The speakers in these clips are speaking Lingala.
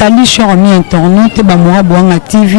Salut cher ami internaute Bamora Boanga TV.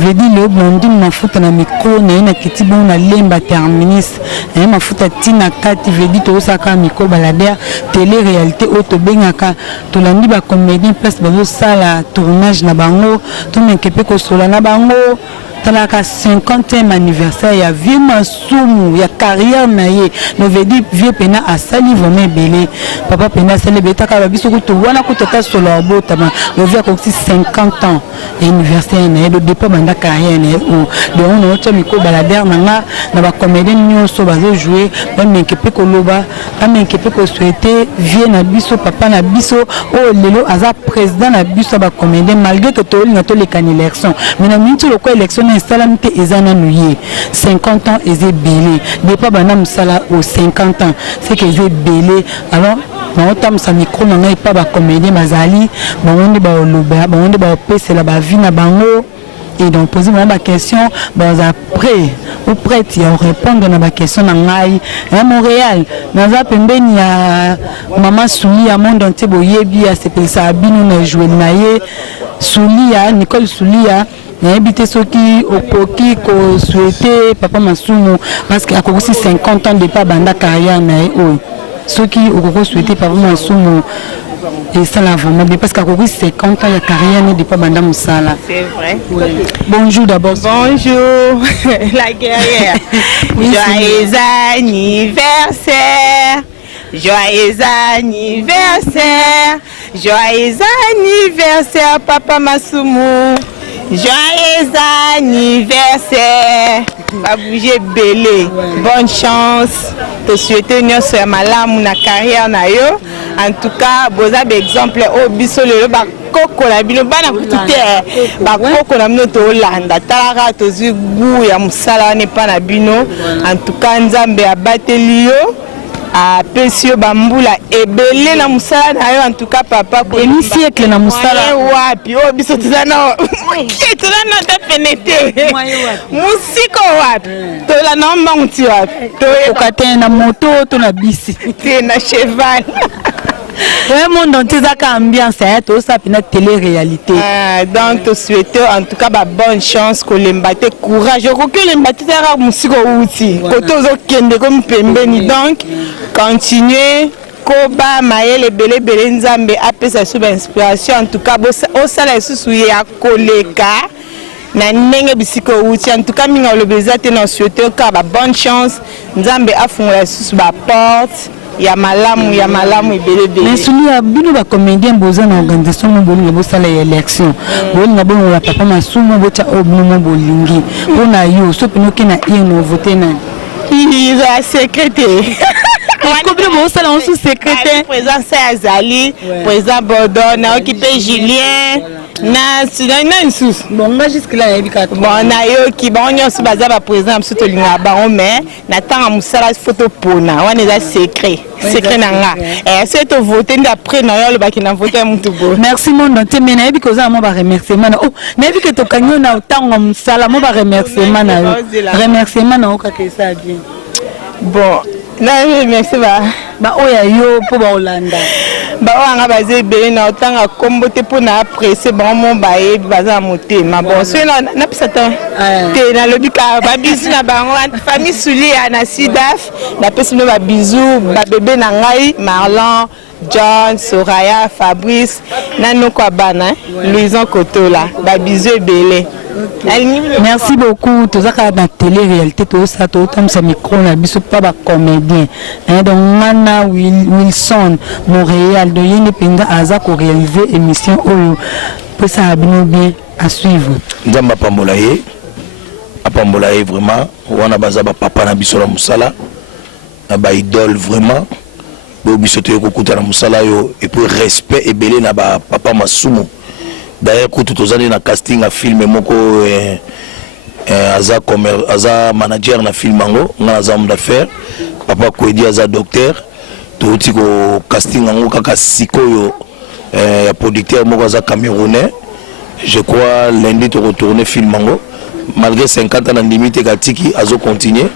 Vedi le blondine mafuta na micro na kiti bon na lemba terminus. Mafuta tina kati vedi to saka micro balader télé réalité auto bengaka to landi ba comédien place bazo sala tournage na bango to menkepe ko sola na bango. Talaka 50e anniversaire ya vieux masumu ya carrière na ye no vedi vieux pena asali vraiment belé papa pena asali betaka babiso ko to wana ko tota solo abota ma no vieux ko 50 ans anniversaire na ye do dépôt banda carrière na ye o donc on a miko balader na ba comédien nyonso bazo jouer ba menkepe ko loba ba menkepe ko souhaiter vieux na biso papa na biso o lelo aza président na biso ba comédien malgré que to linga to les élection mais na minti le ko élection salamité ezana nuye 50 ans ezé belé depuis bana musala au 50 ans c'est que ezé belé alors on tam sa micro na ngai pas ba comédien mazali on ba oloba on ba pese la ba vie na bango et donc poser moi ma question dans après ou prête à répondre na ba question na ngai à Montréal na pembeni ya maman Souli à monde entier boyebi a c'est ça bino na jouer na ye Soulia Nicole Soulia n'habite ceux qui okoki ko souhaiter papa masumu parce qu'il a aussi 50 ans de pas banda carrière na eux ceux qui okoko souhaiter papa masumu et ça là vraiment parce qu'il a aussi 50 ans de carrière ne de pas banda musala c'est vrai oui. Bonjour d'abord bonjour la guerrière joyeux anniversaire joyeux anniversaire joyeux anniversaire papa masumu. Joyeux anniversaire, va bouger belé, bonne chance, te souhaiter une soeur malam na carrière na yo. En tout cas, vous avez exemple au biso le ba koko la bino bana kutute ba koko na bino to Hollanda talaka to zugu ya musala ne pa na bino. En tout cas, nzambe abateli yo. A pesio bambula ebele na musala na yo en tout cas papa ko demi siècle na musala wapi o biso tuzana tuzana ta fenêtre musiko wapi to la nomba muti wapi to okate na moto to na bisi te na cheval. Ouais, mon dans tes ambiance, tout ça, puis notre télé-réalité. Donc, te souhaite en tout cas bonne chance, que l'embate courage. Je crois que l'embate sera musique outil. Que tous autres qui comme pembeni. Donc, continuez. Koba maël belé belé nzambe apé sa sous inspiration. En tout cas, au salaire sous ya koleka. Na ndenge bisiko outil. En tout cas, minga le bezate na souhaite ka bonne chance. Nzambe afunga sous ba porte. Ya malamu ibele belé. Mais celui a bino ba comédien boza na organisation mo bolinga bo sala élection. Bolinga bo la papa masumu bo cha obno bolingi. Ona yo so pino kina ino voter na. Ils ont secrétaire. Comment vous sala on sous secrétaire président Azali, président Bordeaux, na occupé Julien. Na sous bon nga jusque là ebika bon na yo ki bon nyonso baza ba président msuto linga ba mais na tanga musala photo pona wana eza secret na nga c'est to voter d'après na yo le baki na voter mutu bo. Merci mon entier mais na ebika za mo ba remerciement na na ebika to kanyo na tanga musala mo ba remerciement na yo remerciement na okate ça bien bon na merci ba oya yo po ba Hollanda ba wanga bazé belé na otanga kombo te po na apprécier bon mon baé baza moté ma bon so na pisata te na lobika ba bisu na bango famille Souli na Sidaf na pesi no ba bisou ba bébé na ngai Marlon John Soraya Fabrice nano kwa bana Louison Kotola ba bisou belé. Merci beaucoup. Tout ça dans télé réalité tout ça tout comme ça micro na biso pas ba comédien donc Nana Wilson Montréal de yene pinga aza ko réaliser émission oyo pour ça abino bien à suivre. Ndamba pambolaye apambolaye vraiment wana bazaba papa na biso la musala na ba idole vraiment bo biso te ko kuta na musala yo et pour respect et belé na ba papa masumu. D'ailleurs, quand tu as un casting à film, moko aza manager na film ango, on a un homme d'affaires, papa Kouedi aza docteur, tu as casting ango kaka sikoyo, producteur moko aza camerounais. Je crois lundi tu retourner film ango, malgré 50 ans d'indemnité katiki azo continuer.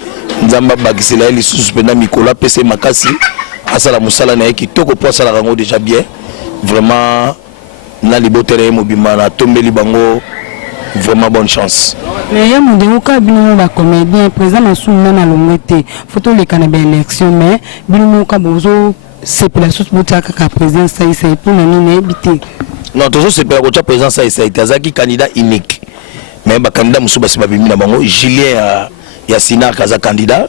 Nzamba bakisela li suspenda Mikola PC makasi, asala musala na ki toko po asala rango déjà bien, vraiment. na libotele mobima na tombeli bango vraiment bonne chance. Mais ya mondeko ka bino ba comédien président Massoum na longete photo le kana ba élection mais bino ka bozo c'est pour la source botaka ka président ça pour na nini ebité. Non toujours c'est pour la président ça Tazaki candidat unique. Mais ba candidat musuba siba bimi na bango Julien Yassina kaza candidat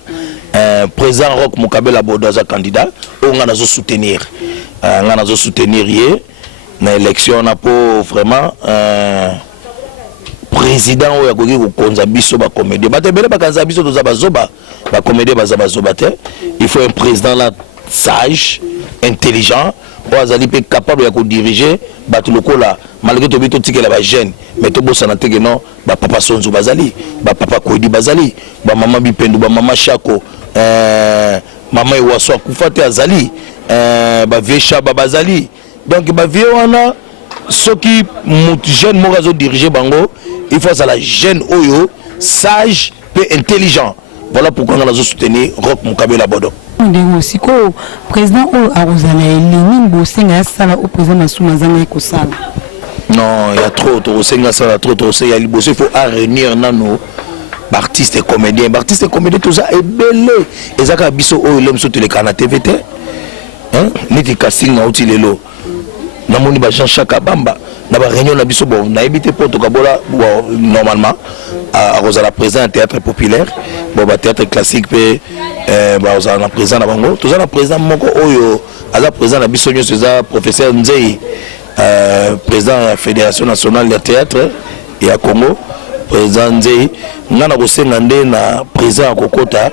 président Roch Mukabela Bodo za candidat on nga nazo soutenir yé na élection na po vraiment président oya koki ko konza biso ba comédie ba tebele ba kanza biso to za bazoba ba comédie ba za bazoba te il faut un président là sage intelligent pour azali pe capable ya ko diriger bato lokola malgré to bito tikela ba jeune mais to bossa na teke non ba papa Sonzo bazali ba papa Koidi bazali ba mama Bipendu ba mama Shako mama Iwaso kufate azali ba Vesha bazali donc ba vie wana ceux qui jeune morazo diriger bango il faut ça la jeune oyo sage et intelligent. Voilà pourquoi on a soutenu Roch Mukabela Bodo. aussi ko président o arozana elini bosenga sala au président Massoum azanga ko sala. Non, il y a trop senga sala trop il y a il faut réunir nano artistes et comédiens. Artistes et comédiens tout ça est belé. Ezaka biso o lem so tele kana TVT. Hein? Niti casting na outi lelo. Na moni ba Jean Chaka Bamba na ba réunion na biso bon na évité pour to kabola normalement à la présent théâtre populaire bon ba théâtre classique pe ba na présent na bango to za na présent moko oyo ala présent na biso nyo ça professeur Nzei président de la Fédération nationale de théâtre et à Congo président Nzei ngana ko senga nde na président kokota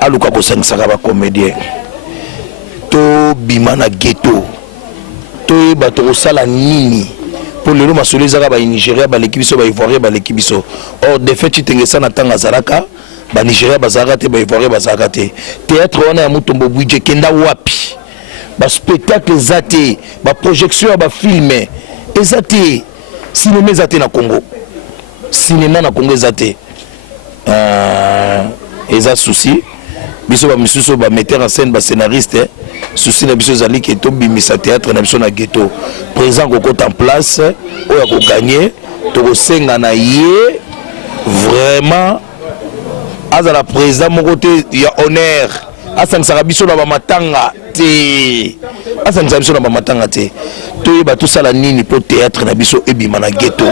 aluka ko senga saka ba comédien to bimana ghetto to bato sala nini pour le ma solé zaka ba Nigeria ba l'équipe so ba Ivoirien ba l'équipe so or de fait tu tengesa na tanga zaraka ba Nigeria ba zaraka te ba Ivoirien ba zaraka te théâtre wana ya mutombo budget kenda wapi ba spectacle zate ba projection ba film ezate cinéma zate na Congo cinéma na Congo zate eza souci biso ba misuso ba metteur en scène ba scénariste souci na biso zali ke to bimisa théâtre na biso na ghetto présent ko en place oya ko gagner to ko senga na ye vraiment azala président mon côté ya honneur asangisa biso na ba matanga te asangisa biso na ba matanga te to ba tout ça la nini pour théâtre na biso ebima na ghetto.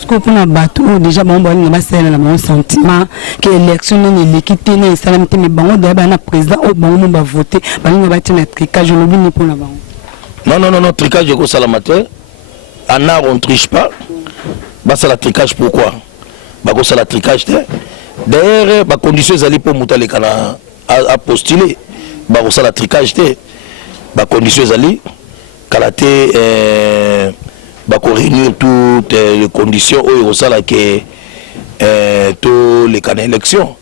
Ce qu'on a battu déjà bon bon na scène na mon sentiment que l'élection n'est l'équité n'est salam te mais bon d'abord na président au bon on va voter ba ni ba tina tricage je l'oublie pour la bango. Non tricage ko salamateur en art on triche pas ba ça la tricage pourquoi ba ko ça la tricage te d'ailleurs ba conditions ali pour mutale kana a postuler ba ko ça la tricage te ba conditions ali kalaté bako réunir toutes les conditions où il sala que tous les cas d'élection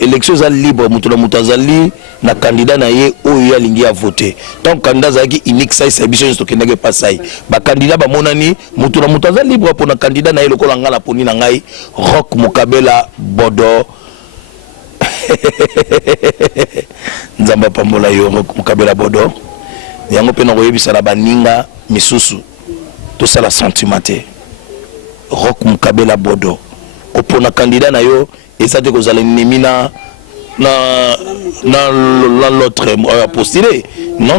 élection za libre mutula mutazali na candidat na ye oyo alingi a voter donc candidat zaki unique ça c'est biso to kendake pasai ba candidat ba monani mutula mutazali libre pour na candidat na ye lokola ngala poni na ngai Roch Mukabela Bodo nzamba pambola yo Roch Mukabela Bodo yango pe na koyebisa na baninga misusu to sala sentimenté Roch Mukabela Bodo opona candidat na yo esate ko zala nemina na l'autre postulé non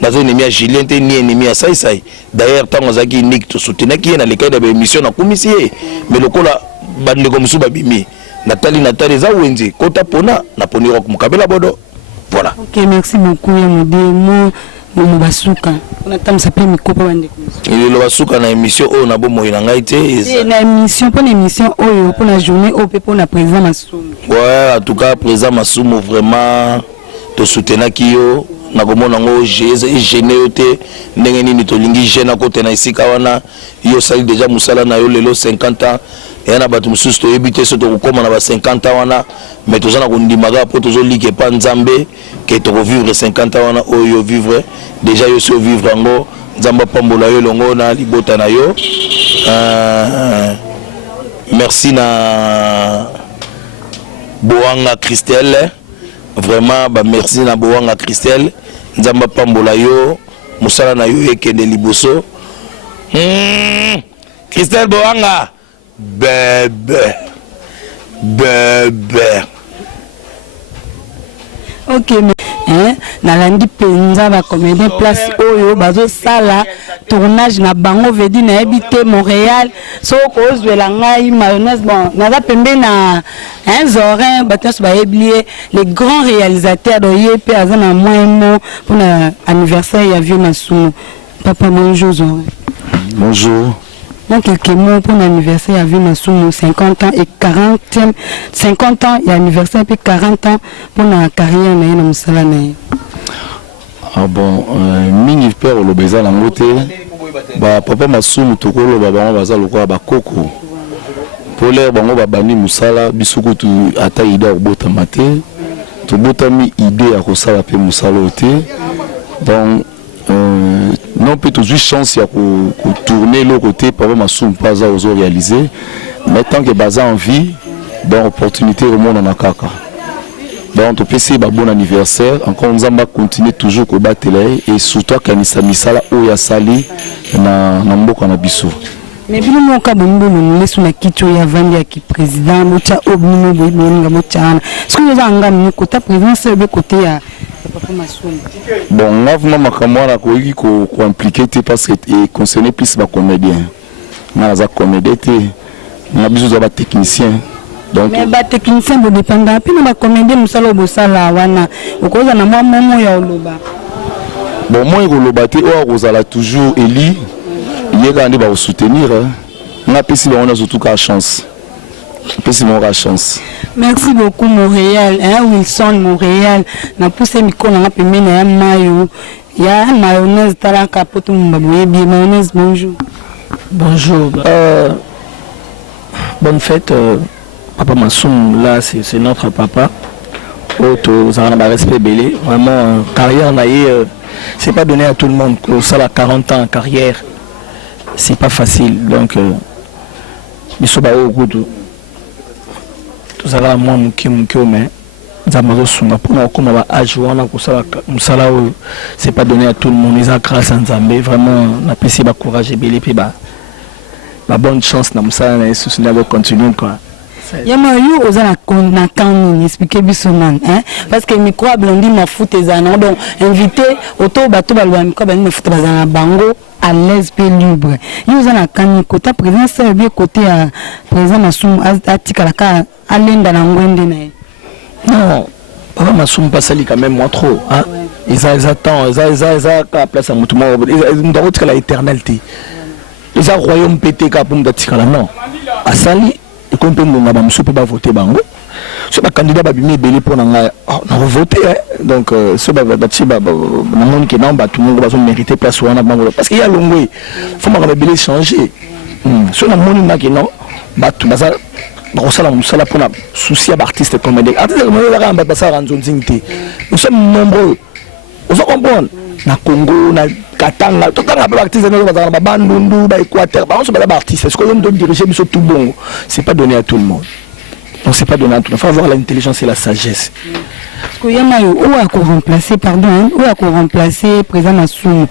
nazo ennemi à Julien te ni ennemi à Sai d'ailleurs tango zaki unique to soutenir qui na lekay de émission na commissaire mais lokola bande comme sou babimi Nathalie za wenzi kota pona na poni Roch Mukabela Bodo. Voilà. OK, merci beaucoup ya modemo mo basuka. On attend s'appeler mikopa bande ko. Il le basuka na émission o na bomo ina ngai te. Na émission pour l'émission o pour la journée o pour na président Massoum. Ouais, en tout cas président Massoum vraiment to soutenir ki yo na komona ngo gêné yote ndenge nini to lingi gêna côté na isika wana yo sali déjà musala na yo lelo 50 ans. Et on a battu mususu to ebité so to koma na ba 50 ans wana mais to zana ko ndimaga po to zo like pa nzambe ke to vivre 50 ans wana oyo vivre déjà yo so vivre ngo nzamba pambola yo longo na libota na yo merci na Boanga Christelle vraiment ba merci na Boanga Christelle nzamba pambola yo musala na yo ekende liboso. Christelle Boanga bébé. Ok, mais nalandi penza ba comédien place oyo bazo sala tournage na bango vedi na habité Montréal so ko zwela ngai mayonnaise bon naza pembe na Zorin batos ba oublier les grands réalisateurs de YP azana moyen pour l'anniversaire ya vieux Masumu. Papa bonjour Zorin. Bonjour. Donc quelques mots pour l'anniversaire ya vieux Masumu 50 ans et 50 ans et anniversaire puis 40 ans pour la carrière na musala na. Ah bon, mingi père au lobeza la moté. Bah papa Masumu tokolo baba baza lokola ba koko. Pour l'air bango babani musala bisuku tu ata ida obota mate. To botami idée à kosala pe musala oté. Donc non peut toujours chance ya ko tourner le côté papa Masumu pas à oser réaliser. Mais tant que baza en vie, donc opportunité au monde en akaka. Donc, on peut essayer bon anniversaire. Encore, nous allons continuer toujours au batelé et surtout quand il s'est mis ça là où il y a sali na mboko na biso. Mais bien mon cas bon bon laisse na kicho ya vandi ya ki président mocha obnimo boyinga mocha. Est-ce que nous avons ngam côté président c'est le côté ya papa Masumu. Bon, moi vraiment makamwa na ko yiki ko impliqué parce que concerné plus ba comédien. Na za comédien na biso za ba technicien. Donc, mais les techniciens ne dépendent pas de la comédie, nous allons wana. Okoza na moi momo ya oloba. Bon moi oloba te o ozala toujours Eli. Il est quand va soutenir. Na pesi ba on a surtout ka chance. Pesi mon ka chance. Merci beaucoup Montréal, Wilson Montréal. Na poussé micro na pembe na mayo. Ya mayonnaise tala kapoto mbaboye bien mayonnaise bonjour. Bonjour. Bonne fête. Papa Masumu, là, c'est notre papa. Vous avez un respect belé. Vraiment, carrière, c'est pas donné à tout le monde. Ça, a 40 ans en carrière, c'est pas facile. Donc, tout ça, là, moi, c'est pas donné à tout le monde. Ils ont grâce à Nzambé. Vraiment, on a passé le courage et belé. Bonne chance, on a continué. Yama yo ozana na kan expliquer bisonan parce que micro blondi ma foot ezana donc invité auto bato balwa micro bani ma foot bazana bango à l'aise pe libre yo ozana kan côté président c'est bien côté à président Masumu atikala ka alenda na ngwende na non papa Masumu pas sali quand même moi trop hein ils attendent ils à place à mutumo ils doivent être la éternalité ils a royaume pété ka pour m'datikala non à sali et qu'on peut nous pas voter bango ce candidat va bien belé pour na voter donc ce ba monde qui non tout le monde va mériter place wana bango parce qu'il y a longwe faut ma belé changer ce na monde na qui non ba tout ça ba sala musala pour na souci à artiste comédien artiste comédien la ba ça ranzonzingté nous sommes nombreux vous comprenez na Congo na Katanga tout quand les artistes na ba bandundu ba Équateur ba on se ba artiste parce que on doit diriger mais tout bon c'est pas donné à tout le monde donc c'est pas donné à tout le monde il faut avoir l'intelligence et la sagesse parce que yamayo ou a ko remplacer pardon ou a ko remplacer président Masumu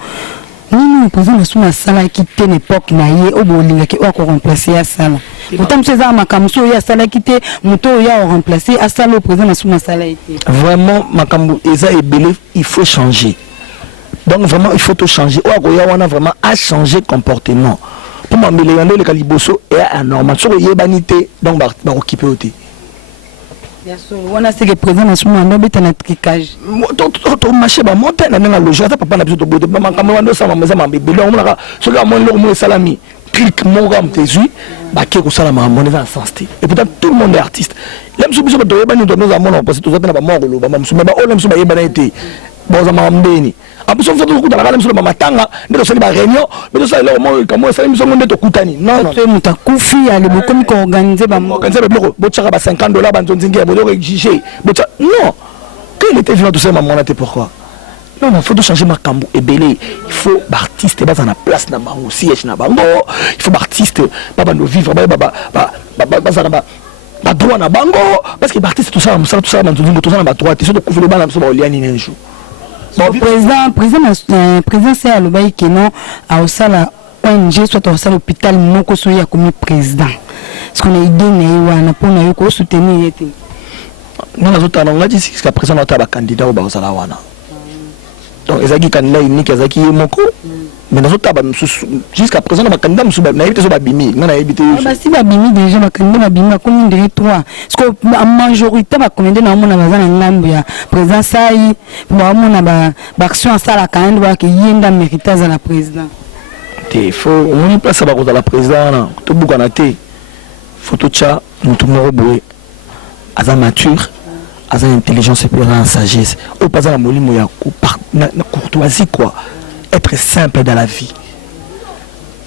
nous président Masumu a sala quitté l'époque na ye au bolinga ki ou a ko remplacer a sala pourtant c'est ça makamso ya sala quitté moto ya remplacer a sala le président Masumu a sala été vraiment makambo eza ebele il faut changer. Donc vraiment il faut tout changer. On a vraiment à changer comportement. Pour m'améliorer le caliboso est anormal. Sur le yébanité donc va occuper aussi. Bien sûr. On a ce que présent en ce moment on est en tricage. Tout marché va monter dans la logique. Ça papa n'a besoin de boire. Maman quand on ça maman bébé on a sur la moindre le salami. Clique mon gamme tes yeux. Bah qui est ça mon est en sens. Et pourtant tout le monde est artiste. L'aime sous besoin de yébani nous nous amons parce que tout ça n'a pas mort le maman sous mais on l'aime sous yébanité. Bon ça m'a mbeni. Après ça fait tout dans la gamme sur maman tanga. Mais ça va réunion. Mais ça là au moins comment ça nous sommes de kutani. Non non. C'est muta kufi ali beaucoup qu'on organiser ba organiser ba bochaka ba $50 ba nzonzingi ba do exiger. Non. Quand il était vivant tout ça maman là pourquoi? Non, il faut changer ma cambo et belé. Il faut artiste bas en place na bango siège na bango. Il faut artiste baba no vivre ba droit na bango parce que artiste tout ça dans tout ça na droit c'est surtout couvrir le bana so ba oliani un jour. président c'est à l'obéi qui non à osala ONG soit à l'hôpital moko soya comme président. Parce qu'on a idée na pour na yo soutenir été. Non la zota on a dit jusqu'à présent on a candidat au Bazala wana. Donc ezaki candidat unique ezaki moko. Mais dans autres jusqu'à présent on a candidat musuba na éviter so babimi na éviter yo. Ba si babimi déjà ba candidat babimi comme de 3. Parce que en majorité ba commander na mona bazana ngambo ya président sai ba mona ba action sala quand ba ki yenda mériter za la président. Il faut on place ba ko za la président na to bukana te. Photo tcha mutu moko boye aza mature aza intelligence et en sagesse au pas à la molimo ya courtoisie quoi, être simple dans la vie.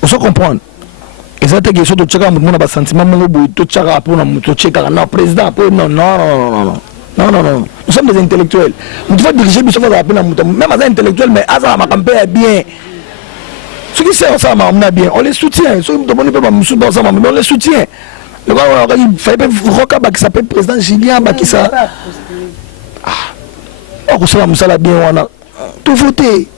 On se comprendre. Et ça te question de tchaka mutu na ba sentiment moko boye to tchaka pour na mutu tchaka na président pour non. Nous sommes des intellectuels. Mutu va diriger biso va appeler na mutu même aza intellectuel mais aza ma campagne bien. Ceux qui savent ça on a bien, on les soutient. Ceux qui demandent pas mutu dans ça mais on les soutient. Le gars, il fallait Roka qui s'appelle président Julien Bakissa. On s'est bien, on a tout voté.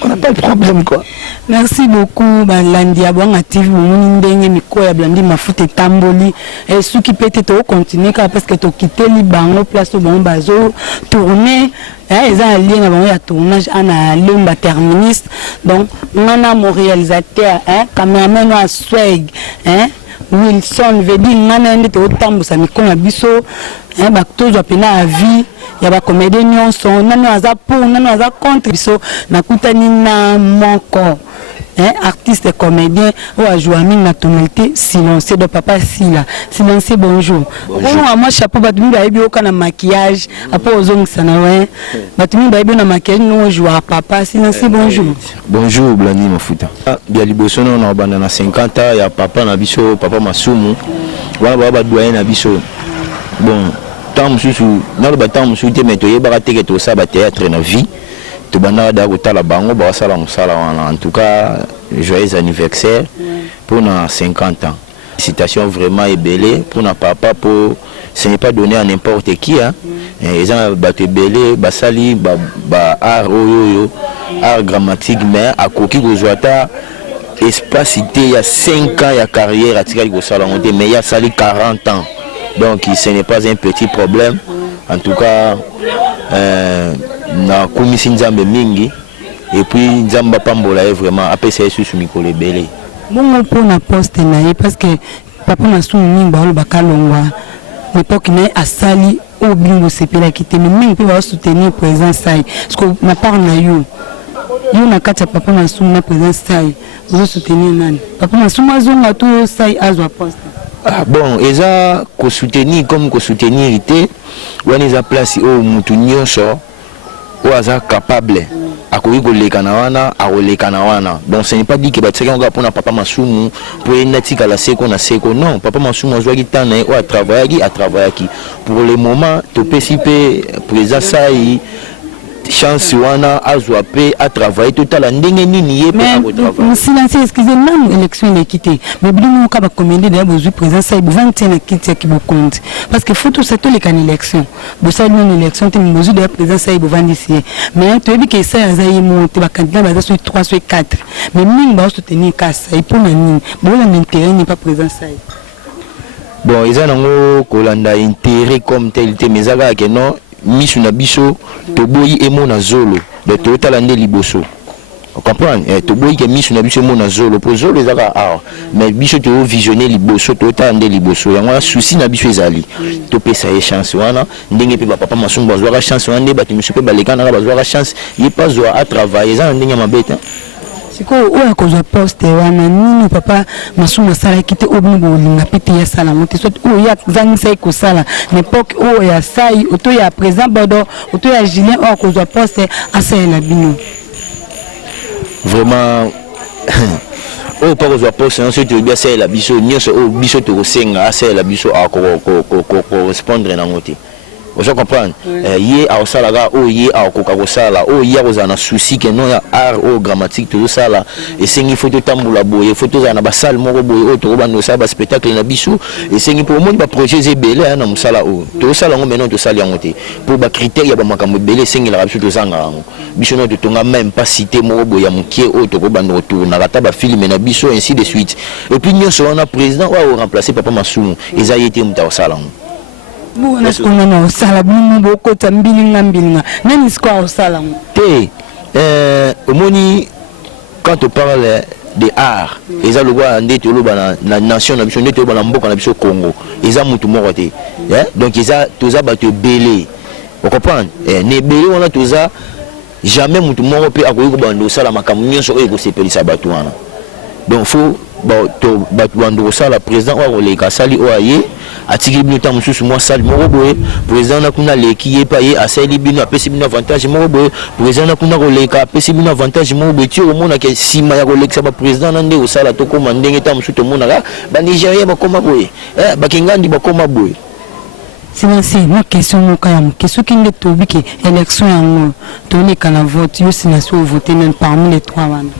On n'a pas de problème quoi. Merci beaucoup Landia Bonga TV Mundenge Mikoya Blandi Mafute Tamboli et ceux qui peut être continuer parce que tu quitté Libango place au bon bazo tourner ils ont un lien avant un tournage à l'omba terministe donc on a mon réalisateur cameraman à swag Wilson veut dire nana ndi to tambusa mikoma biso baktozo pena à vie ya ba comédien nyonso nana aza pour nana aza contre biso nakutani na moko artiste comédien ou a joué avec la tonalité silencieux de papa Sila silencieux bonjour moi chapeau batumi ba ebi okana maquillage après ozong sana ouais batumi ba ebi na maquillage no joue à papa silencieux bonjour Blandi Mafuta bien liboso na banda na 50 ans ya papa na biso papa Masumu wana ba doyen na biso bon tant mususu na le batam mususu te meto yeba te que to ça ba théâtre na vie to bana da ko tala bango ba sala musala wana en tout cas joyeux anniversaire pour na 50 ans. Citation vraiment ébellée pour na papa pour ce n'est pas donné à n'importe qui hein. Ils ont battu belé basali ba art oyo art grammatique mais à koki ko joata espace il y a 5 ans ya carrière à tirer ko sala monter mais il y a sali 40 ans. Donc ce n'est pas un petit problème. En tout cas na komisi nzambe mingi et puis nzamba pambola est vraiment apesa sous mikolo belé bon pour na poste na parce que papa na sou mingi ba lo bakalongwa l'époque na asali au bingo sepela kité mais mingi peut soutenir président sai parce que na part na yo na kata papa na sou na président sai vous soutenir nani papa na sou mazonga tout sai azwa poste. Ah bon, ils ont ko soutenir comme ko soutenir été ou ils ont placé au mutu nyonso ou aza capable akoki koleka na wana akoleka na wana. Donc ce n'est pas dit que batsaki on va pour papa Masumu pour enatika la seko na seko non papa Masumu azwaki tana ou a travailler qui pour le moment to pesipe président sai chance wana azwa pe a travailler total ndenge nini yé pe ko travailler silencieux excusez-moi élection l'équité mais bino ka ba commander d'ailleurs besoin président ça il 21 kiti qui bo compte parce que faut tout ça tous les can élection bo ça une élection te besoin d'ailleurs président ça il bo vendre ici mais tu dis que ça azayi monter ba candidat ba sur 3 sur 4 mais mingi ba soutenir ka ça pour nani bo l'intérêt n'est pas président ça bon ils ont kolanda intérêt comme tel mais ça que non misu na biso toboyi emona zolo de total ande liboso comprendre toboyi ke misu na biso emona zolo po zolo ezaka mais biso to visionner liboso total ande liboso yango souci na biso ezali to pesa ye chance wana ndenge pe papa Masumu bazwaka chance wana ndeba timisu pe baleka na bazwaka chance ye pas zo à travailler za ndenge mabeta siko oya kozwa poste wana nini papa Masumu sala kite obni bolinga pete ya sala mote soit oya zangisa ko sala n'époque oya sai oto ya président Bodo oto ya Julien oya kozwa poste asa la bino vraiment o pas kozwa poste non c'est bien ça la biso nyonso o biso to senga asa la biso a correspondre na ngote Vous comprenez? Yé a osala ga o yé a koka osala o yé a na souci que non ya art o grammatique tout ça là et c'est une photo tambula boye photo za na ba salle moko boye o to ba no sa ba spectacle na biso et c'est pour monde ba projet zebele na musala o to sala ngo maintenant to sala yango te pour ba critère ya ba makambo belé c'est la biso to zanga ngo biso no to tonga même pas cité moko boye ya mukie o to ba no tour na kata ba film na biso ainsi de suite et puis nous on a président wa remplacer papa Masumu eza yete muta sala ngo bon est-ce qu'on a au sala binu boko tambilinga mbilinga nani siko au sala ngo te omoni quand on parle de art eza logwa ndete loba na nation na biso ndete loba na mboka na biso Congo eza mutu moko te donc eza toza bato belé vous comprenez ne belé on a toza jamais mutu moko pe akoyi ko bando sala makambo nyonso oyo ko sepelisa bato wana donc faut bato bando sala président wa koleka sali o aye atiki bino ta mususu moi sali moko boye président na kuna leki ye pa ye asali bino apesi bino avantage moko boye président na kuna koleka apesi bino avantage moko boye ti omona ke sima ya kolekisa ba président na nde osala to koma ndenge ta mususu to mona ka ba Nigeria ba koma boye ba kingandi ba koma boye. Silenci, ma question mokayam question qui ne tobi ke élection yango to ne kana vote yo silenci au voter même parmi les trois wana.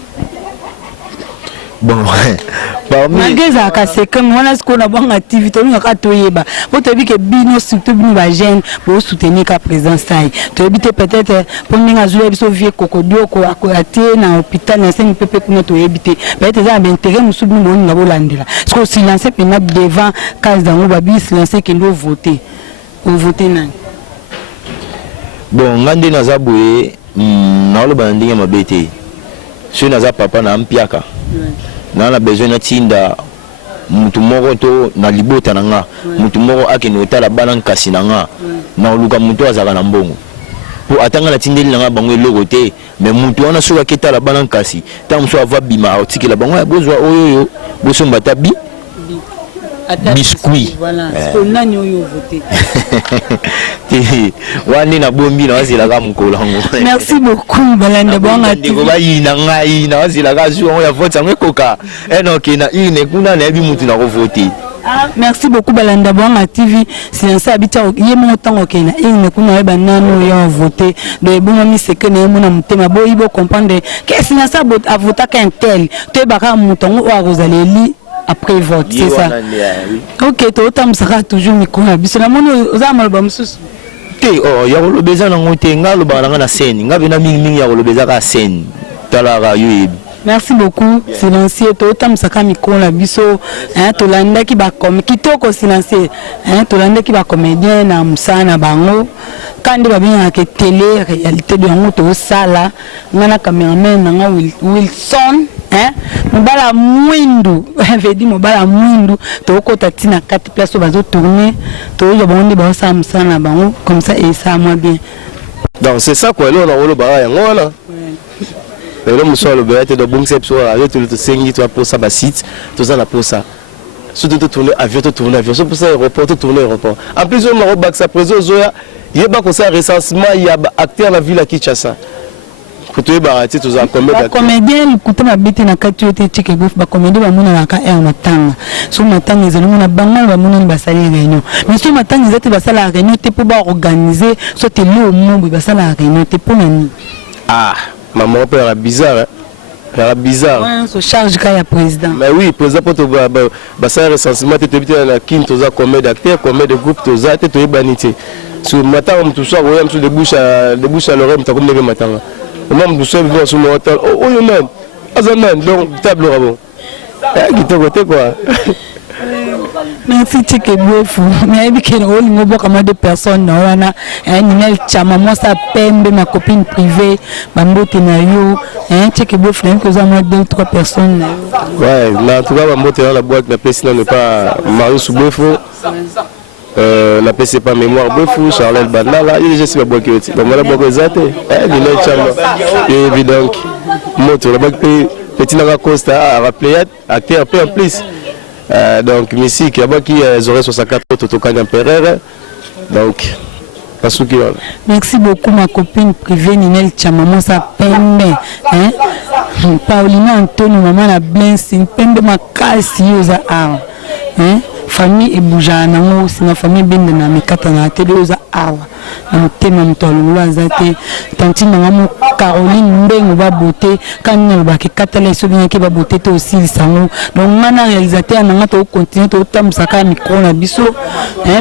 Bon, malgré ça, c'est comme on a ce qu'on a bon activité, on a toyeba. Vous te dites que bino surtout bino va gêne pour soutenir la présidence taille. Tu habites peut-être pour nous ajouter sur vieux cocodio ko akoate na hôpital na 5 pp pour nous habiter. Peut-être ça intérêt nous sous bino na bolandela. Parce que silencer peut mettre devant case dans on va bien silencer qui doit voter. Ou voter nan. Bon, ngande na zaboué na lo bandinga mabete. Si na za papa na ampiaka. Na na besoin na tinda mutu moko to na libota na nga mutu moko akeno otala bana nkasi na nga na oluka mutu azaka na mbongo po atanga na tindeli na nga bango eloko te mais mutu wana soka ketala bana nkasi ta muso ava bima atikela bango ya bozwa oyoyo bosomba tabi biscuit voilà c'est nani oyo voter wani na bombi na wazila ka mukolo ngo. Merci beaucoup balanda bonga ndiko bayi na ngai na wazila ka zuo ya vote ngo koka enoke na ine kuna na bi mutu na ko voter. Merci beaucoup balanda bonga TV silencer habita ye montango kena ine kuna ba nanu ya voter de bon mi sekene mona mutema bo ibo comprendre que silencer a voter qu'un tel te baka mutongo o azaleli après vote c'est ça. OK to tamsaka toujours micro na biso na mono ozamal ba mususu te oh ya kolobeza na ngote ngalo ba na scène ngabe na mingi ya kolobeza ka scène talara yo. Merci beaucoup silencieux to tamsaka micro na biso to landa ki ba comme kitoko silencieux to landa ki ba comédien na musana bango kandi ba bien ke télé réalité de ngo to sala ngana cameraman na Wilson mobala mwindu veut dire mobala mwindu to kota tina 4 places bazo tourner to yo bondi ba sa musana bango comme ça et ça moi bien donc c'est ça quoi là on a ba ya ngona le monsieur le bête de bon c'est sur radio tout le sengi toi pour ça ba site tout ça la pour ça surtout de tourner avion c'est pour ça aéroport tourner aéroport en plus on a rebac ça présent zoya yeba ko ça recensement il y a acteur la ville à Kinshasa kutoe barati tout ça comédien écoute ma bête na kati yote tike gof ba comédien ba mona na ka air matanga so matanga ezali mona bangal ba mona ba sala réunion mais so matanga ezati ba sala réunion te pour ba organiser so te lo mo ba sala réunion te pour nani maman père bizarre bizarre ouais so charge ka ya président mais oui président pour to ba ça recensement te bité na kin to za comédie acteur comédie groupe to za te to ibanité sur matanga tout ça royam sur de bouche à l'oreille ta comme matanga même du seul vient sur mon hôtel oh yo même azaman donc table rabo qui te côté quoi. Merci tike bofu mais bi ken o lingo boka ma de personnes na wana ninel chama moi ça pembe ma copine privée bambote na yo tike bofu na ko za moi 2-3 personnes na yo ouais na tout cas bambote na la boîte la place n'est pas Marius Bofu la PC pas mémoire Bofu Charles Bandala il je sais pas boîte aussi donc voilà boîte zate ninel chama et puis donc moto la boîte petit na Costa a rappelé acteur peu en plus. Donc musique, il y a qui aurait 64 autres Perere. Donc parce que merci beaucoup ma copine privée Ninel Chamamo ça pembe Paulina Antonio maman la blessing pembe makasi yoza famille ebouja nango singa famille bende na mikata na tele oza awa na motema moto alongolo aza te tantine nanga mo Caroline Mbengo babote kanina lobaki katala eso binyaki babote te osilisa ngo donc ngana réalisateur nanga to continuer to tambusaka micro na biso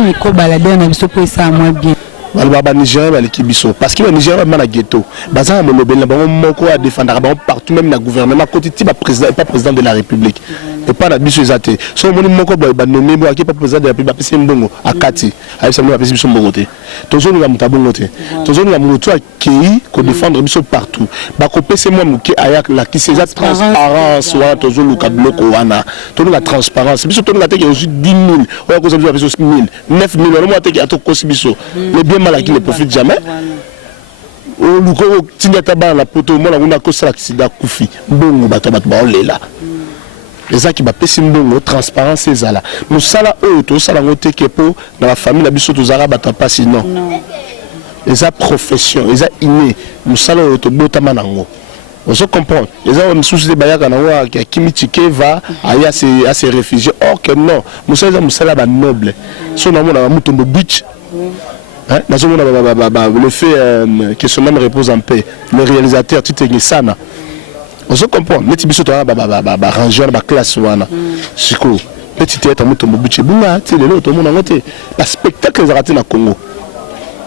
micro balade na biso po ça moi bien balba Nigeria baliki biso parce que le Nigeria ba na ghetto baza mo lobel na bango moko a défendre bango partout même na gouvernement côté ti ba président et pas président de la République et pas na biso ezate so moni moko ba nommé bo aki pas président de la République apesi mbongo akati ayisa mo apesi biso mbongo te tozoni na mutabongo te tozoni na mutu akei ko défendre biso partout ba ko pese mo muke ayak la ki c'est transparence wa tozolu ka bloko wana tonu la transparence biso tonu la te ke 10 000 o ko biso biso 1000 9000 no mo te ke atoko biso le bien malaki ne profite jamais. O luko tinga taba la poto mo la nguna ko sala kisida kufi mbongo bato ba olela. Les qui ba pesi mbongo transparence ezala. Musala o to sala ngote kepo na la famille la biso to zara bato pas sinon. Les profession, les inné, musala o to botama nango. On se comprend. Les hommes sous des bayaka na wa qui kimitike va aya se réfugiés. Or que non, musala ba noble. So na mo na mutombo beach. Le fait que son âme repose en paix, le réalisateur, tout est sana. On se comprend, mais tu as ranger la classe. C'est cool. Petit théâtre, tu as l'autre monde en côté. Le spectacle est raté dans le Congo.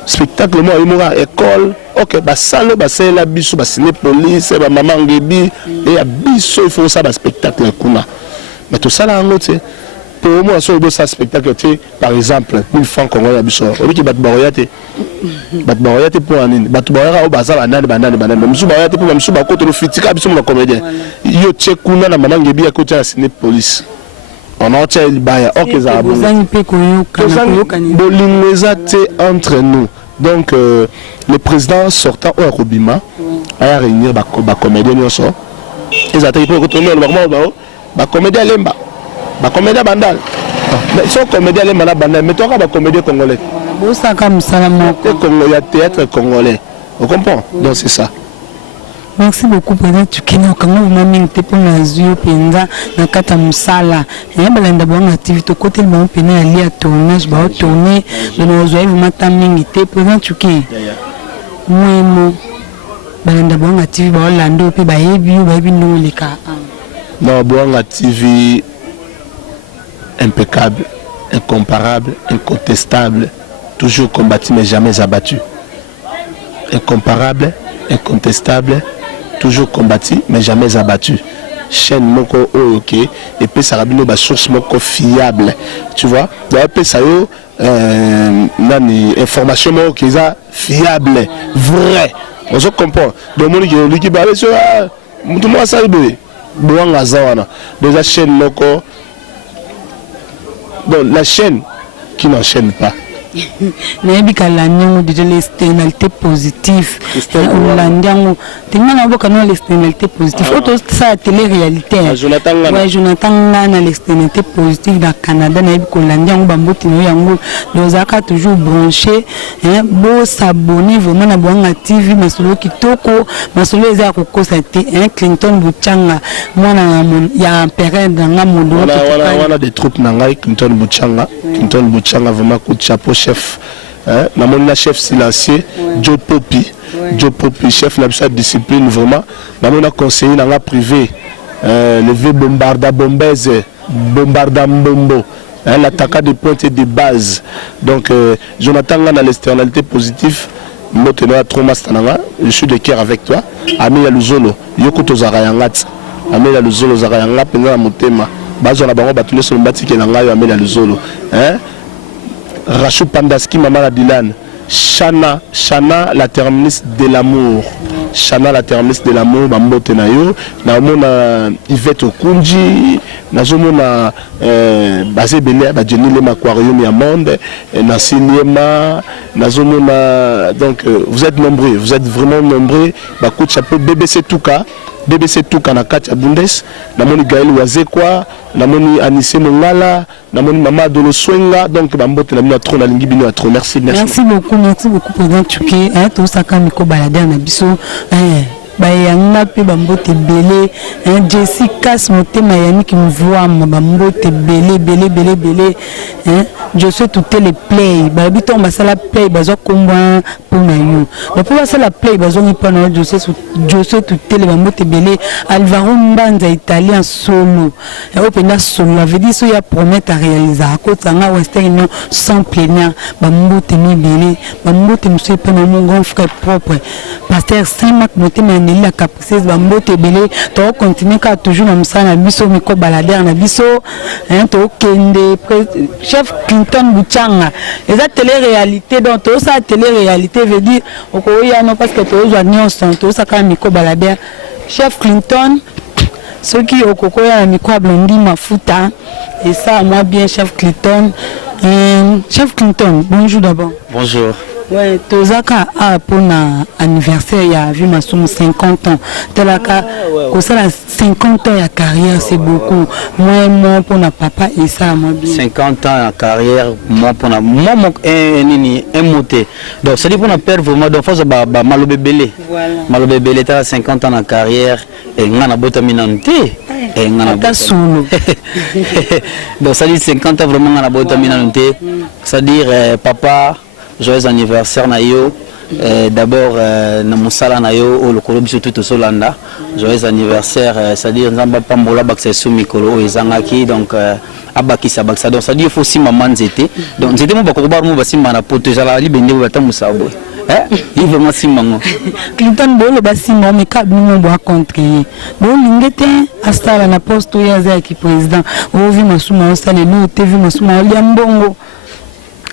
Spectacle, moi, il y a école. Ok, ça, c'est la biso, c'est la police, c'est la maman Ngebi. Et la biso, il faut ça, le spectacle. Mais tout ça, là, en côté. Pour moi, sur le spectacle, par exemple, 1000 francs congolais à Bissau. On dit que Batbaroyate pour un in. Batbaroyate au bazar, banane. Monsieur Baroyate pour monsieur Bakoto, le fitika, Bissau, la comédien. Yo tchekuna, la maman Gebi à côté de la ciné police. On a tiré le bail. Ok, ça a bon. Entre nous. Donc, le président sortant au Robima a réuni les comédiens. Ils ont été retournés au comédien Lemba. Ba comédien bandal. Mais ils sont comédiens les malades bandal, mais toi, ba comédien congolais. Bosaka musalama congolais, théâtre congolais. Vous comprenez? Donc c'est ça. Merci beaucoup président Tukena Kango mami te pour la zio penza na kata musala. Et balanda bonga activité côté le bon pena ali à tournage ba tourner de nos oeuvres mata mingi te président Tukena. Moi balanda bonga activité ba lando pe ba yebi no leka. Non, bonga TV impeccable, incomparable, incontestable, toujours combattu mais jamais abattu. Incomparable, incontestable, toujours combattu mais jamais abattu. Chaîne moko ok et puis ça rabino ba source moko fiable. Tu vois? Donc puis ça yo nani information moko qui est fiable, vrai. On se comprend. Donc mon qui ba sur tout le monde ça bébé. Boanga zawana. Déjà chaîne moko. Donc la chaîne qui n'enchaîne pas. Naibika la nyongo de l'externalité positive. La nyongo, tellement na boka no l'externalité positive. Auto ça télé-réalité. Ouais, Jonathan na l'externalité positive dans Canada naibiko la nyongo bamboti no yango dozaka toujours branché, bo s'abonner vraiment na Boanga TV masolo kitoko, masolo eza kokosa te, Clinton Buchanga, mwana ya période nga modo. On a des troupes nangai Clinton Buchanga vraiment coup de chapeau chef. Na mon chef silencieux Joe Popi, chef la discipline vraiment. Na mon conseiller dans la privé le V bombarda bombaise bombarda mbombo. L'attaquant de pointe et de base. Donc Jonathan a l'externalité positive. Je suis de cœur avec toi. Amélia Luzolo, Yokoto Zarayangat. Amélia Luzolo Zarayanga, Pena Motema. Bazo na bango batule sur le bâtiment qui est là, Amélia Luzolo. Rachou Pandaski, Maman Dylan. Chana, la terminus de l'amour. Chana, la terminus de l'amour, Bambote Nayo. Naomona Yvette Okunji. Nazomona Basé Belé, Badjeni Lema Aquarium Yamonde. Nancy Niema. Nazomona. Donc, vous êtes nombreux, vous êtes vraiment nombreux. Bakou de chapeau, BBC Touka. BBC Touka na Katia Bundes. Namoni Gaël Wazekwa. Namoni Anissé Mongala. Namoni Mama Dolo Swenga. Donc, Bambote Namina Tron, Alingi Bino Atro. Merci beaucoup, président Tuké. Tout ça, quand Miko Balade, on a biso. bayanga pe bambote belé Jessica motema Yannick Mvouama bambote belé je sais tout les play babito basala play bazo komba pona yo bapo basala play bazo ni pona je sais tout les bambote belé Alvaro Mbanza italien solo openda solo la veut dire so ya promettre à réaliser à côté nga western non sans plénière bambote mi belé bambote monsieur pona mon grand frère propre pasteur Saint-Marc motema neli la capriceuse bambote belé to continuer ka toujours na msana biso miko balader na biso to kende chef Clinton Buchanga et ça télé-réalité donc tout ça télé-réalité veut dire okoya non parce que to zo nyonso to ça ka miko balader chef Clinton ceux qui okoya miko blondi mafuta et ça moi bien chef Clinton bonjour d'abord. Bonjour. Ouais, tozaka pour l'anniversaire, il y a vu ma somme 50 ans. Tolaka, pour ça, 50 ans de carrière, c'est beaucoup. Moi, pour notre papa, et ça, moi bien. 50 ans de carrière, moi, pour un moté. Donc, ça dit pour notre père, vraiment, donc, faut Malobe Belé. Malobe Belé, tu as 50 ans de carrière, et on a bota minanté. Et on a solo. Donc, ça dit 50 ans vraiment, on a bota minanté. C'est-à-dire, papa. Joyeux anniversaire Nayo. D'abord, Namusala Nayo, au Lokolo Bisoto Solanda. Joyeux anniversaire, c'est-à-dire Nzamba Pambola Baksesu Mikolo et Zangaki, donc Abaki Sabaksa. Donc, c'est-à-dire il faut aussi maman Zété. Donc, Zété, mon bakobar, mon basima na pote, j'allais aller bénir au Tamusabo. Il veut vraiment si maman. Clinton Bolo basima, mais quand nous on doit contrer. Bon, l'ingété, Astara na poste, il y a qui président. Au vu ma souma, au salé, nous, TV, ma souma, il y a un bongo.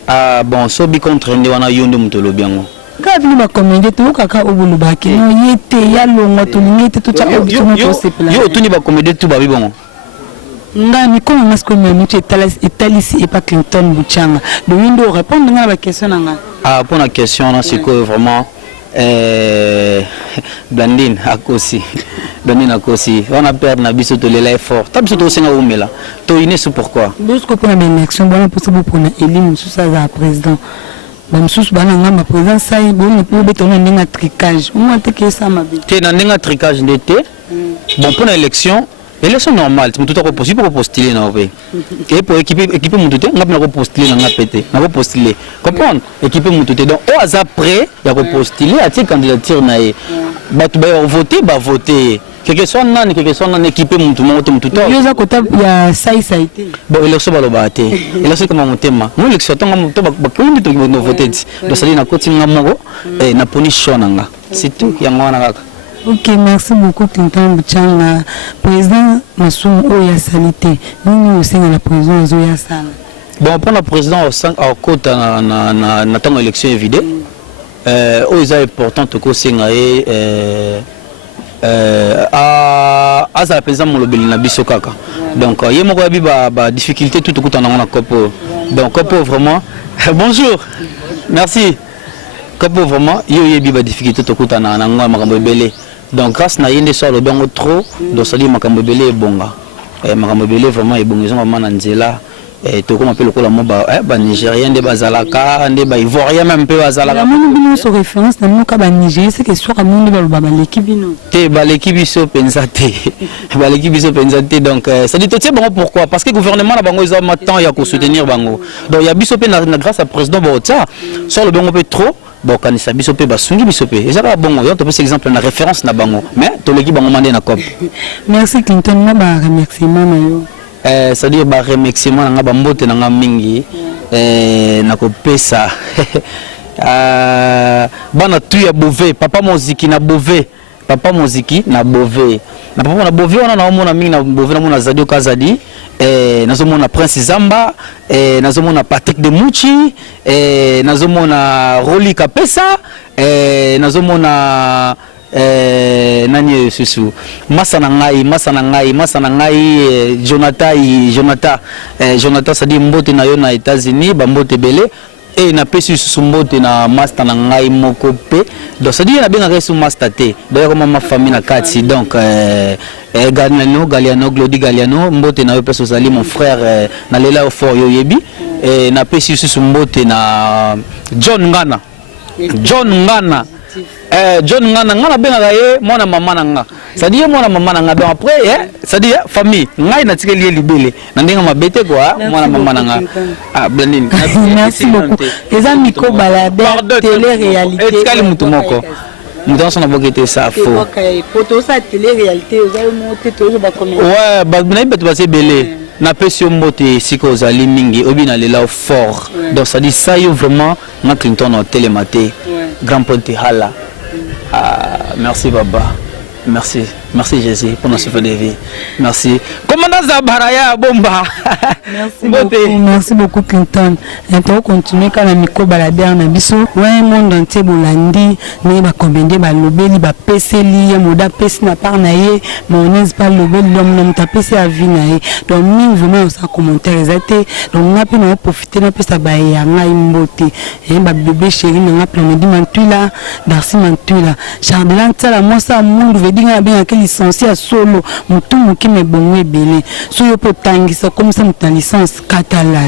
Ah bon, so bi contre ndi wana yondo mutolo biango. Ka bi ba comédie to kaka obulu ba ki no yete ya longo to ngite to cha obi to mo se pla. Yo tuni ba comédie to ba bi bongo. Nga mi ko ngas ko mi mutu etalisi et pas Clinton Buchanga. De windo répondre nga ba question nga. Ah pour la question là c'est que vraiment Blandine Akosi. Blandine Akosi. On a perdu na biso to lela fort. Ta biso to senga umela. To ine c'est pourquoi. Lorsque pour une élection, bon possible pour une élim sous ça président. Même sous bananga ma président ça il bon pour bétonner un tricage. On a que ça ma vie. Tu n'as un tricage d'été. Bon pour l'élection. Élection normale, tout est possible pour postuler dans le et pour équiper mon tout on a postuler dans la pété, on a postuler. Comprendre? Équiper mon tout donc au hasard près, il y a postuler à tes candidatures naé. Bah tu vas voter, bah voter. Quelque soit nan, quelque soit nan équiper mon tout tout. Il y a ça été. Bon élection va le battre. Élection comme mon thème. Moi élection tant mon toba bah comment tu vas voter? Donc ça dit na côté ngamongo et na punition nanga. C'est tout qui ngwana. Ok, merci beaucoup Clinton Buchanga. Président Massoum Oya Salité. Nous aussi dans la président Oya Sala. Bon, pour le président au côté na temps élection évidée. Ils est important que Sengaé à la président Molobeli na biso kaka. Donc il y a une difficulté tout au temps dans la copo. Donc copo vraiment. Bonjour. Merci. Copo vraiment il y a une difficulté tout au temps dans la makambo belé. Donc grâce à yende sur le bango trop donc ça dit makambo belé bonga. Makambo belé vraiment est bon ils ont vraiment nanzela. Et tout comme appelle le cola moba nigérien de bazalaka de ivoirien même peu bazalaka la mon sur référence dans mon cas nigérien c'est que soit mon de l'équipe bino te l'équipe so pensate l'équipe so pensate donc ça dit tout c'est bon pourquoi parce que le gouvernement la bango ils ont maintenant il y a pour soutenir bango donc il y a biso pe grâce à président Botsa sur le bango peu trop bon quand ça biso pe basungi biso pe et ça va bon on peut par exemple la référence na bango mais to l'équipe bango mandé na cop merci Clinton na ba remerciement na yo c'est-à-dire ba remerciement nga bambote nga mingi na ko pesa bana tu ya bové papa moziki na bové papa na bové on a mona mingi na bové na mona zadio kazadi nazo mona prince Zamba nazo mona Patrick de Muchi nazo mona Roli Kapesa nazo mona nani susu masana ngai Jonathan ça dit mbote na yo na États-Unis ba mbote belé et na pesi susu mbote na master na ngai moko pe donc ça dit na bien resu master te d'ailleurs comme ma famille na kati donc Galiano Glody Galiano mbote na yo pesi sali mon frère na lela fort yo yebi et na pesi susu mbote na John Ngana John ngana benga ye mona mama nanga. Ça dit mona mama nanga donc après ça dit famille ngai na tikeli libele na ndenga mabete quoi mona mama nanga. Ah Blandine. Merci beaucoup. Les amis ko balade télé-réalité. Etikali mutu moko. Mutu sona bokete ça faux. Photo ça télé-réalité vous allez monter toujours ba combien. Ouais, ba na betu ba se belé. Na pesio mbote siko ozali mingi obina lela fort. Donc ça dit ça yo vraiment na Clinton au télématé. Grand Ponte Hala. Merci Baba. Merci. Merci Jésus pour notre souffle de vie. Merci. Commandant Zabaraya Bomba. Merci beaucoup Clinton. Et on continue quand la micro balader na biso. Ouais monde entier bolandi ne ba combender ba lobeli ba peseli moda pesi na par na ye mais on n'est pas lobeli l'homme ta pesi à vie na ye. Donc nous vraiment ça commentaire exacté. Donc on a pu nous profiter na pesa ba ya ngai mbote. Et ba bébé chéri na plamedi mantula Darcy mantula. Chardelan tsala moi ça monde veut dire bien quel licencié à solo mutu muki me bongwe belé so yo potangisa comme ça mutu licence katala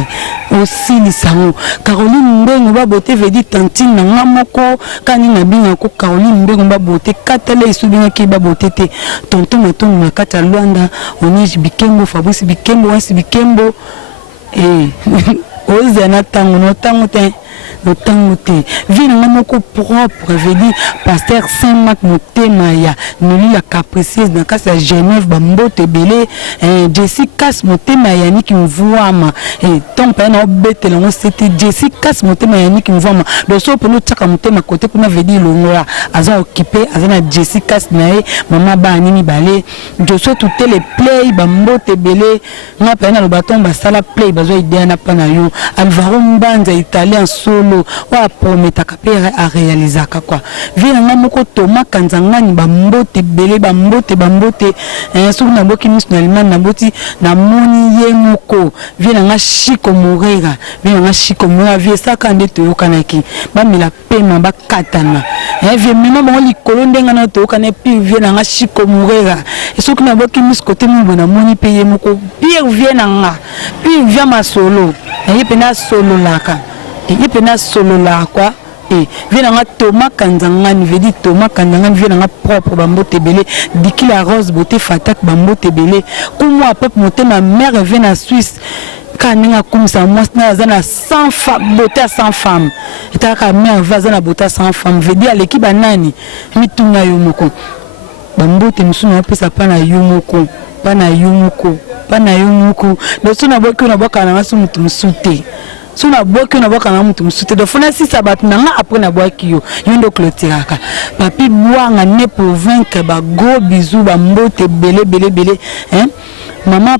aussi lisango Caroline Mbengo ba boté veut dire tantine na ngamoko kani na binga ko Caroline Mbengo ba boté katala isubinga ki ba boté te tonton maton na kata Luanda Oniji Bikembo Fabrice Bikembo Wansi Bikembo ozana tango no tango te le temps où vie n'a pas propre veut dire pasteur Saint-Marc Motema ya nuli la capricieuse dans cas à Genève bambote belé Jessica Motema ya ni qui me voit ma et ton père n'a bête là c'était Jessica Motema ya ni qui me voit ma donc so pour nous tchaka Motema côté qu'on avait dit l'onora aza occupé azana Jessica nae maman ba nini balé je souhaite toutes les play bambote belé na pena le bâton ba sala play bazo idée na pana yo Alvaro Mbanza italien solo wa prometa kapera a réaliser quoi vient na moko toma kanzangani bambote belé bambote so na boki nationalement na boti na moni ye moko vient na chiko morera vient na chiko mora vie saka ndeto yokanaki ba mila pema ba katana vient même ba likolo ndenga na to yokana pi vient na chiko morera et so na boki côté mo na moni paye moko pire vient na puis vient ma solo et pena solo laka et pena solo la quoi et vient na Thomas Kanzangani veut dire Thomas Kanzangani vient na propre bambote belé diki la rose beauté fatak bambote belé comme moi peuple monter ma mère vient na Suisse quand on a comme ça moi na 100 femmes beauté à 100 femmes et ta mère va na beauté à 100 femmes veut dire l'équipe banani mituna yo moko bambote musuna pesa pana yo moko pana yo moko donc so na boki na boka na ngasu mutu musute so na boki na boka na mutu musute donc fona si sabat na nga après na boki yo ndo clôturaka papi boanga ne pour vaincre ba gros bisous ba mbote belé hein maman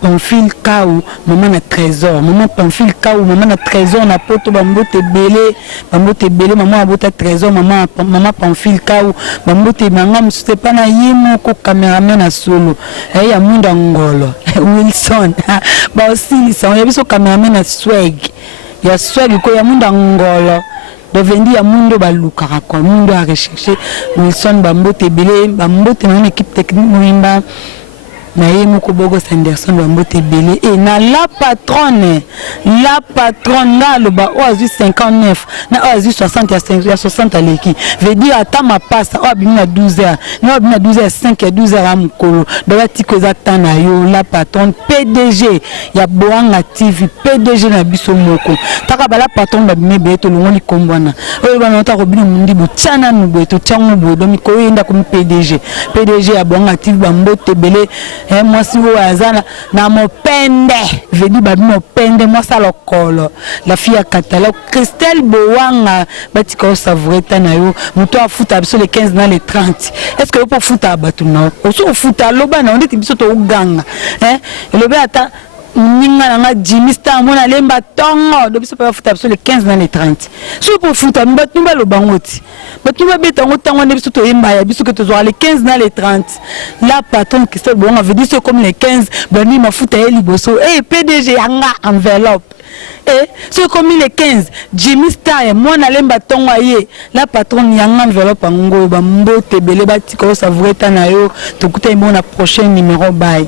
Pamphile Kaou, maman na trésor, maman Pamphile Kaou, maman na trésor na poto bambote belé, maman abota trésor, maman Pamphile Kaou, bambote manga msute pa na yemo ko cameraman na solo. Ya munda ngolo, Wilson. Ba aussi lisa, ya biso cameraman na swag. Ya swag ko ya munda ngolo. Devendi ya mundo balukaka kwa mundo a rechercher Wilson bambote belé, bambote na équipe technique moimba. Naye moko bogo Sanderson bambote belé et na la patronne na le ba oazu 59 na oazu 60 ya 60 à l'équipe veut dire ata ma passe o abina 12h na abina 12h5 ya 12h à mukolo doba tiko za tana yo la patronne PDG ya Boanga TV PDG na biso moko taka bala patronne ba mebe to longoli kombwana o ba nota ko bino mundi bo tchana nubo to tchango bo do mikolo yenda comme PDG ya Boanga TV bambote belé et moi si vous azana na mopende veut dire ba mopende moi ça le colo la fille à catalogue Christelle Boanga batiko savourer na yo muto a futa biso les 15 dans les 30 est-ce que vous pour futa batu na au futa loba na on dit biso to uganga hein le ba ata ninga na Jimmy Star mona lemba tongo do biso pa futa biso les 15 dans les 30 so pour futa mbatu ba lo bangoti batu ba beta ngotango ne biso to yemba ya biso que to les 15 dans les 30 la patron qui se bon veut dire c'est comme les 15 bani mafuta ya liboso PDG anga enveloppe c'est comme les 15 Jimmy Star et moi na lemba tongo ye la patron yanga enveloppe ngo ba mbote belé batiko savourer ta na yo to kuta mo na prochain numéro bye.